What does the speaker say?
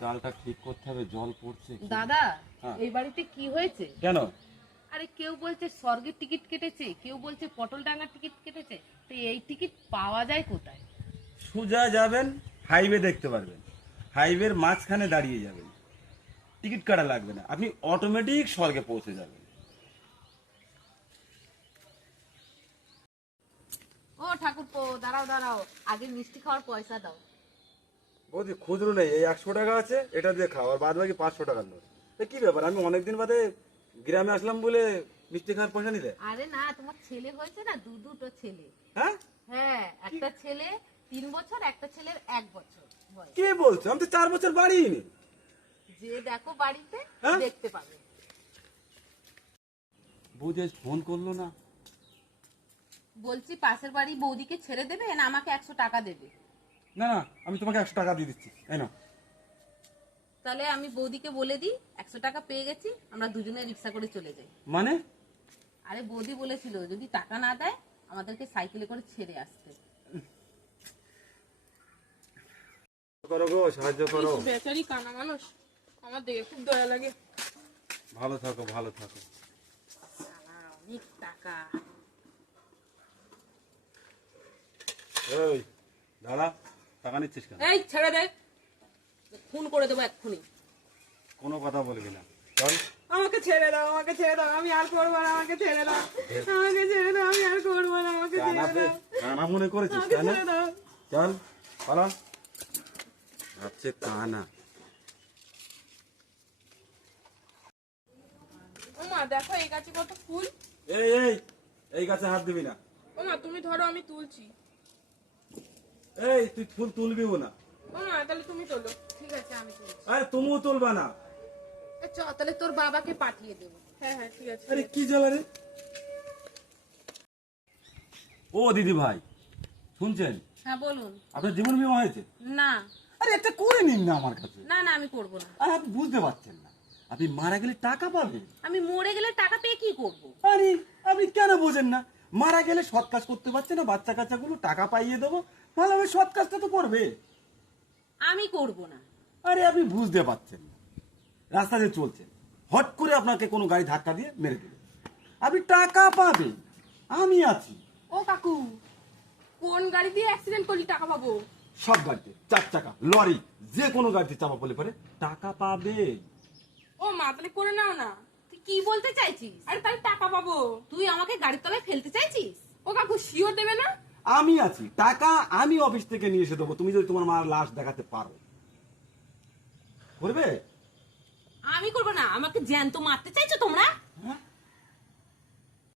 চালটা ঠিক করতে হবে, জল পড়ছে। দাদা হ্যাঁ। এই বাড়িতে কি হয়েছে? কেন? আরে কেউ বলছে স্বর্গের টিকিট কেটেছে, কেউ বলছে পটল ডাঙ্গার টিকিট কেটেছে, তো এই টিকিট পাওয়া যায় কোথায়? সোজা যাবেন, হাইওয়ে দেখতে পারবেন, হাইওয়ের মাঝখানে দাঁড়িয়ে যাবেন, টিকিট কাটা লাগবে না, আপনি অটোমেটিক স্বর্গে পৌঁছে যাবেন। ও ঠাকুরপো, দাঁড়াও দাঁড়াও, আগে মিষ্টি খাওয়ার পয়সা দাও। বৌদি খুচরো নেই, এই 100 টাকা আছে, এটা দিয়ে খাও, আর বাদ বাকি 500 টাকার নোট। কি ব্যাপার, আমি অনেকদিন বাদে গ্রামে আসলাম বলে মিষ্টি খাওয়ার পয়সা নিলে? আরে না, তোমার ছেলে হয়েছে না, দুটো ছেলে। হ্যাঁ হ্যাঁ, একটা ছেলে 3 বছর, একটা ছেলের 1 বছর বয়স। কে বলছো? আমি তো 4 বছর বাড়িনি। যে দেখো বাড়িতে হ্যাঁ? দেখতে পাবে। বৌদি আজ ফোন করলো না। বলছি পাশের বাড়ি বৌদিকে ছেড়ে দেবে না আমাকে 100 টাকা দেবে? না না, আমি তোমাকে 100 টাকা দিয়ে দিচ্ছি, এই নাও। তাহলে আমি বৌদিকে বলে দিই 100 টাকা পেয়ে গেছি, আমরা দুজনে রিক্সা করে চলে যাই। মানে? আরে বৌদি বলেছিল যদি টাকা না দেয় আমাদেরকে সাইকেলে করে ছেড়ে আসতে। করো গো, সাহায্য করো। বেচারি কানা মানুষ, আমার দেখে খুব দয়া লাগে। ভালো থাকো, ভালো থাকো। অনেক টাকা। এই দাদা, টাকা নিচ্ছিস কেন? এই ছেড়ে দে, খুন করে দেবো এক্ষুনি। কোনো কথা বলবি না, চল। আমাকে ছেড়ে দাও, আমাকে ছেড়ে দাও, আমি আর করবো না, আমাকে ছেড়ে দাও, আমাকে ছেড়ে দাও, আমি আর করবো না, আমাকে ছেড়ে দাও, কানা মনে করেছিস আমাকে কেন? ছেড়ে দাও। চল পালা। ভাবছে কানা। ওমা দেখো এই গাছে কত ফুল। এই এই এই গাছে হাত দিবি না। ওমা তুমি ধরো, আমি তুলছি। এই তুই ফুল তুলবিও না। ওমা তাহলে তুমি তোলো। ঠিক আছে আমি তুলছি। আরে তুমিও তুলবা না। চ তাহলে তোর বাবাকে পাঠিয়ে দেবো। হ্যাঁ হ্যাঁ ঠিক আছে। আরে কি জ্বালা রে? ও দিদি ভাই, শুনছেন? হ্যাঁ বলুন। আপনার জীবন বীমা হয়েছে? না আরে একটা করে নিন না আমার কাছে। না না, আমি করবো না। আর আপনি বুঝতে পারছেন না, আপনি মারা গেলে টাকা পাবেন। আমি মরে গেলে টাকা পেয়ে কি করব? আরে আপনি কেন বোঝেন না? মারা গেলে সৎ কাজ করতে পারছে না, বাচ্চা কাচ্চাগুলো টাকা পাইয়ে দেবো, ভালোভাবে সৎ কাজটা তো করবে। আমি করব না। আরে আপনি বুঝতে পারছেন না, রাস্তা দিয়ে চলছেন, হট করে আপনাকে কোনো গাড়ি ধাক্কা দিয়ে মেরে দিল, আপনি টাকা পাবেন, আমি আছি। ও কাকু, কোন গাড়ি দিয়ে অ্যাক্সিডেন্ট করলি টাকা পাবো? সব গাড়িতে, 4 চাকা, লরি, যে কোনো গাড়িতে চাপা পড়লে পারে টাকা পাবে। ও মা তাহলে করে নাও না। তুই কি বলতে চাইছিস? আরে তাহলে টাকা পাবো। তুই আমাকে গাড়ির তলায় ফেলতে চাইছিস? ও কাকু শিওর দেবে না? আমি আছি, টাকা আমি অফিস থেকে নিয়ে এসে দেবো, তুমি যদি তোমার মার লাশ দেখাতে পারো। করবে? আমি করব না। আমাকে জ্যান্ত মারতে চাইছো তোমরা?